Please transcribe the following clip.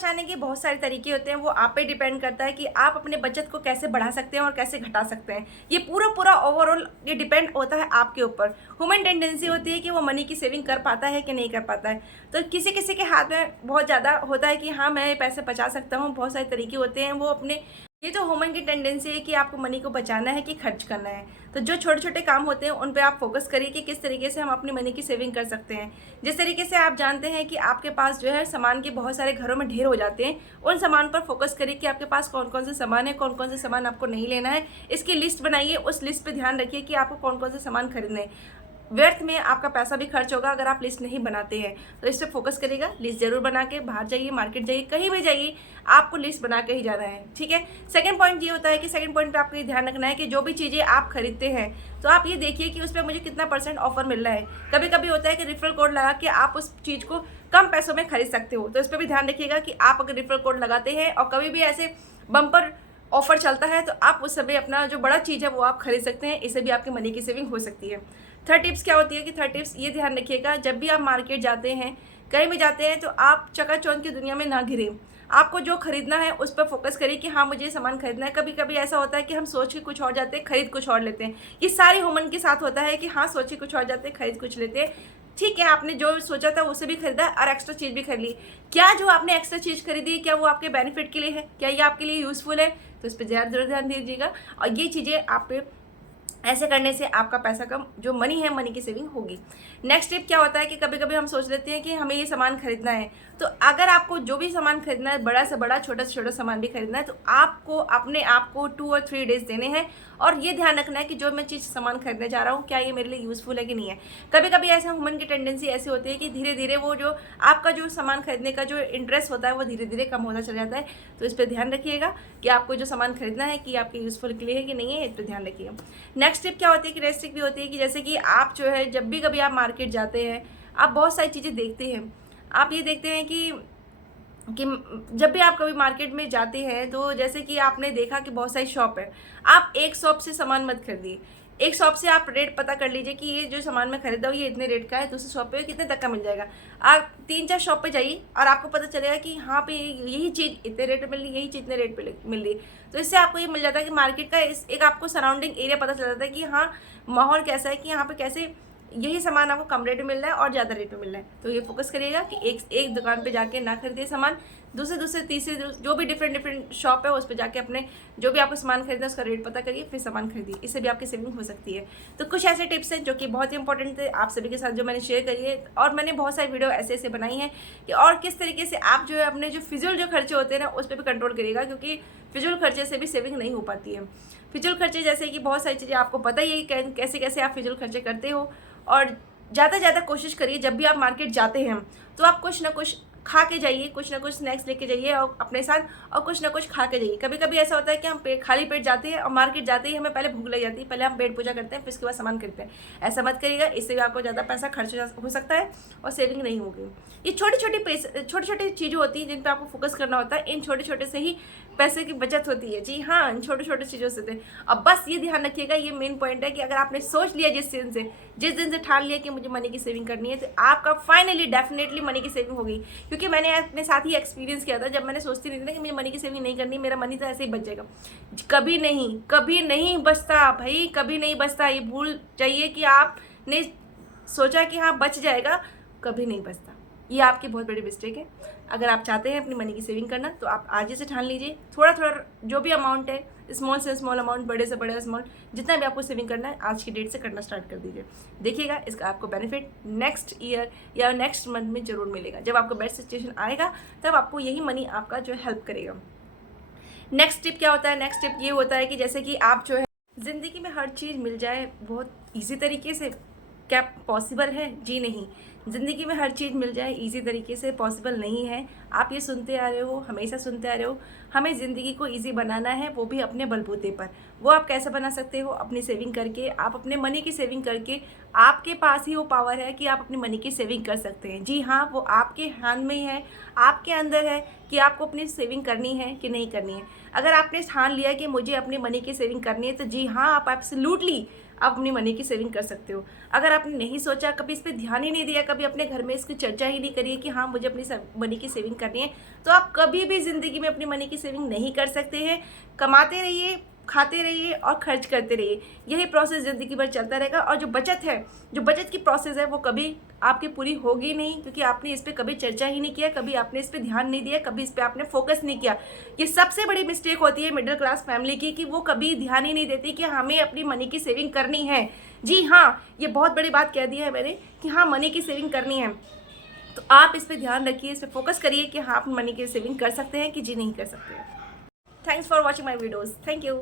बचाने के बहुत सारे तरीके होते हैं, वो आप पे डिपेंड करता है कि आप अपने बचत को कैसे बढ़ा सकते हैं और कैसे घटा सकते हैं। ये पूरा ओवरऑल ये डिपेंड होता है आपके ऊपर। ह्यूमन टेंडेंसी होती है कि वो मनी की सेविंग कर पाता है कि नहीं कर पाता है। तो किसी किसी के हाथ में बहुत ज़्यादा होता है कि हाँ मैं पैसे बचा सकता हूँ, बहुत सारे तरीके होते हैं वो अपने। ये तो ह्यूमन की टेंडेंसी है कि आपको मनी को बचाना है कि खर्च करना है। तो जो छोटे छोटे काम होते हैं उन पे आप फोकस करिए कि किस तरीके से हम अपनी मनी की सेविंग कर सकते हैं। जिस तरीके से आप जानते हैं कि आपके पास जो है सामान के बहुत सारे घरों में ढेर हो जाते हैं, उन सामान पर फोकस करिए कि आपके पास कौन कौन से सामान है, कौन कौन से सामान आपको नहीं लेना है। इसकी लिस्ट बनाइए, उस लिस्ट पर ध्यान रखिए कि आपको कौन कौन से सामान खरीदने हैं। व्यर्थ में आपका पैसा भी खर्च होगा अगर आप लिस्ट नहीं बनाते हैं। तो इस पर फोकस करिएगा, लिस्ट जरूर बना के बाहर जाइए, मार्केट जाइए, कहीं भी जाइए, आपको लिस्ट बना के ही जाना है, ठीक है। सेकंड पॉइंट ये होता है कि सेकंड पॉइंट पे आपको ये ध्यान रखना है कि जो भी चीज़ें आप खरीदते हैं तो आप ये देखिए कि उस पर मुझे कितना % ऑफर मिल रहा है। कभी कभी होता है कि रेफरल कोड लगा के आप उस चीज़ को कम पैसों में खरीद सकते हो, तो इस पर भी ध्यान रखिएगा कि आप अगर रेफरल कोड लगाते हैं और कभी भी ऐसे बम्पर ऑफर चलता है तो आप उस समय अपना जो बड़ा चीज़ है वो आप खरीद सकते हैं। इससे भी आपकी मनी की सेविंग हो सकती है। थर्ड टिप्स क्या होती है कि थर्ड टिप्स ये ध्यान रखिएगा, जब भी आप मार्केट जाते हैं, कहीं भी जाते हैं, तो आप चकाचौंध की दुनिया में ना घिरें। आपको जो खरीदना है उस पर फोकस करिए कि हाँ मुझे सामान खरीदना है। कभी कभी ऐसा होता है कि हम सोच के कुछ और जाते हैं, खरीद कुछ और लेते हैं। ये सारे ह्यूमन के साथ होता है कि हाँ सोच के कुछ और जाते हैं, खरीद कुछ लेते हैं। ठीक है, आपने जो सोचा था उसे भी खरीदा और एक्स्ट्रा चीज़ भी खरीद ली। क्या जो आपने एक्स्ट्रा चीज़ खरीदी क्या वो आपके बेनिफिट के लिए है, क्या ये आपके लिए यूज़फुल है? तो इस पर ज़्यादा ध्यान दीजिएगा। और ये चीज़ें आप पे ऐसे करने से आपका पैसा कम जो मनी है, मनी की सेविंग होगी। नेक्स्ट टिप क्या होता है कि कभी कभी हम सोच लेते हैं कि हमें ये सामान खरीदना है, तो अगर आपको जो भी सामान खरीदना है, बड़ा से बड़ा छोटा से छोटा सामान भी खरीदना है, तो आपको अपने आप को 2 और 3 डेज देने हैं। और ये ध्यान रखना है कि जो मैं चीज़ सामान खरीदने जा रहा हूँ क्या ये मेरे लिए यूज़फुल है कि नहीं है। कभी कभी ऐसा ह्यूमन की टेंडेंसी ऐसी होती है कि धीरे धीरे वो जो आपका जो सामान खरीदने का जो इंटरेस्ट होता है वो धीरे धीरे कम होता चला जाता है। तो इस पर ध्यान रखिएगा कि आपको जो सामान खरीदना है कि आपके यूज़फुल के लिए है कि नहीं है, इस पर ध्यान रखिएगा। नेक्स्ट टिप क्या होती है कि नेक्स्ट टिप भी होती है कि जैसे कि आप जो है जब भी कभी आप मार्केट जाते हैं, आप बहुत सारी चीज़ें देखते हैं। आप ये देखते हैं कि जब भी आप कभी मार्केट में जाते हैं तो जैसे कि आपने देखा कि बहुत सारी शॉप है, आप एक शॉप से सामान मत खरीदिए। एक शॉप से आप रेट पता कर लीजिए कि ये जो सामान मैं खरीदा हूँ ये इतने रेट का है, दूसरी शॉप पे कितने तक का मिल जाएगा। आप 3-4 शॉप पे जाइए और आपको पता चलेगा कि यहाँ पे यही चीज़ इतने रेट में मिल रही, यही चीज़ इतने रेट पे मिल रही। तो इससे आपको ये मिल जाता है कि मार्केट का एक आपको सराउंडिंग एरिया पता चल जाता है कि हाँ माहौल कैसा है, कि यहाँ पे कैसे यही सामान आपको कम रेट में मिल रहा है और ज़्यादा रेट में मिल रहा है। तो ये फोकस करिएगा कि एक दुकान पे जाके ना खरीदिए सामान, दूसरे तीसरे जो भी डिफरेंट शॉप है उस पर जाके अपने जो भी आपको सामान खरीदना है उसका रेट पता करिए, फिर सामान खरीदिए। इससे भी आपकी सेविंग हो सकती है। तो कुछ ऐसे टिप्स हैं जो कि बहुत ही इंपॉर्टेंट थे आप सभी के साथ जो मैंने शेयर करी है। और मैंने बहुत सारी वीडियो ऐसे बनाई हैं कि और किस तरीके से आप जो है अपने जो फिजूल जो खर्चे होते हैं ना उस पर भी कंट्रोल करिएगा, क्योंकि फिजूल खर्चे से भी सेविंग नहीं हो पाती है। फिजूल खर्चे जैसे कि बहुत सारी चीज़ें आपको पता ही है कैसे कैसे आप फिजूल खर्चे करते हो। और ज़्यादा से ज़्यादा कोशिश करिए जब भी आप मार्केट जाते हैं तो आप कुछ ना कुछ खा के जाइए, कुछ ना कुछ स्नैक्स लेके जाइए और अपने साथ, और कुछ ना कुछ खा के जाइए। कभी कभी ऐसा होता है कि हम खाली पेट जाते हैं और मार्केट जाते ही हमें पहले भूख लग जाती है, पहले हम पेट पूजा करते हैं फिर उसके बाद सामान खरीदते हैं। ऐसा मत करिएगा, इससे भी आपको ज़्यादा पैसा खर्च हो सकता है और सेविंग नहीं होगी। ये छोटी छोटी चीज़ें होती हैं जिन पर आपको फोकस करना होता है। इन छोटे छोटे से ही पैसे की बचत होती है। जी हाँ, इन छोटे छोटे चीज़ों से। अब बस ये ध्यान रखिएगा, ये मेन पॉइंट है कि अगर आपने सोच लिया जिस दिन से ठान लिया कि मुझे मनी की सेविंग करनी है, तो आपका फाइनली डेफिनेटली मनी की सेविंग होगी। क्योंकि मैंने अपने साथ ही एक्सपीरियंस किया था, जब मैंने सोचती नहीं थी ना कि मुझे मनी की सेविंग नहीं करनी, मेरा मनी तो ऐसे ही बच जाएगा। कभी नहीं बचता भाई, कभी नहीं बचता। ये भूल जाइए कि आपने सोचा कि हाँ बच जाएगा, कभी नहीं बचता। ये आपकी बहुत बड़ी मिस्टेक है। अगर आप चाहते हैं अपनी मनी की सेविंग करना तो आप आज ही से ठान लीजिए, थोड़ा थोड़ा जो भी अमाउंट है, स्मॉल से स्मॉल अमाउंट, बड़े से बड़े अमाउंट, जितना भी आपको सेविंग करना है आज की डेट से करना स्टार्ट कर दीजिए। देखिएगा इसका आपको बेनिफिट नेक्स्ट ईयर या नेक्स्ट मंथ में जरूर मिलेगा। जब आपको बेस्ट सिचुएशन आएगा तब आपको यही मनी आपका जो हेल्प करेगा। नेक्स्ट टिप क्या होता है? नेक्स्ट टिप ये होता है कि जैसे कि आप जो है ज़िंदगी में हर चीज़ मिल जाए बहुत ईजी तरीके से, क्या पॉसिबल है? जी नहीं। ज़िंदगी में हर चीज़ मिल जाए इजी तरीके से पॉसिबल नहीं है। आप ये सुनते आ रहे हो, हमेशा सुनते आ रहे हो। हमें ज़िंदगी को इजी बनाना है, वो भी अपने बलबूते पर। वो आप कैसे बना सकते हो? अपनी सेविंग करके, आप अपने मनी की सेविंग करके। आपके पास ही वो पावर है कि आप अपनी मनी की सेविंग कर सकते हैं। जी हाँ, वो आपके हाथ में ही है, आपके अंदर है कि आपको अपनी सेविंग करनी है कि नहीं करनी है। अगर आपने ठान लिया कि मुझे अपनी मनी की सेविंग करनी है, तो जी हाँ, आप एब्सोल्युटली आप अपनी मनी की सेविंग कर सकते हो। अगर आपने नहीं सोचा, कभी इस पर ध्यान ही नहीं दिया, कभी अपने घर में इसकी चर्चा ही नहीं करी है कि हाँ मुझे अपनी मनी की सेविंग करनी है, तो आप कभी भी ज़िंदगी में अपनी मनी की सेविंग नहीं कर सकते हैं। कमाते रहिए, खाते रहिए और खर्च करते रहिए, यही प्रोसेस ज़िंदगी भर चलता रहेगा। और जो बचत है, जो बचत की प्रोसेस है, वो कभी आपकी पूरी होगी नहीं, क्योंकि आपने इस पर कभी चर्चा ही नहीं किया, कभी आपने इस पर ध्यान नहीं दिया, कभी इस पर आपने फोकस नहीं किया। ये सबसे बड़ी मिस्टेक होती है मिडिल क्लास फैमिली की, कि वो कभी ध्यान ही नहीं देती कि हमें अपनी मनी की सेविंग करनी है। जी हाँ, ये बहुत बड़ी बात कह दी है मैंने कि हाँ मनी की सेविंग करनी है। तो आप इस पर ध्यान रखिए, इस पर फोकस करिए कि हाँ आप मनी की सेविंग कर सकते हैं कि जी नहीं कर सकते हैं। Thanks for watching my videos. Thank you.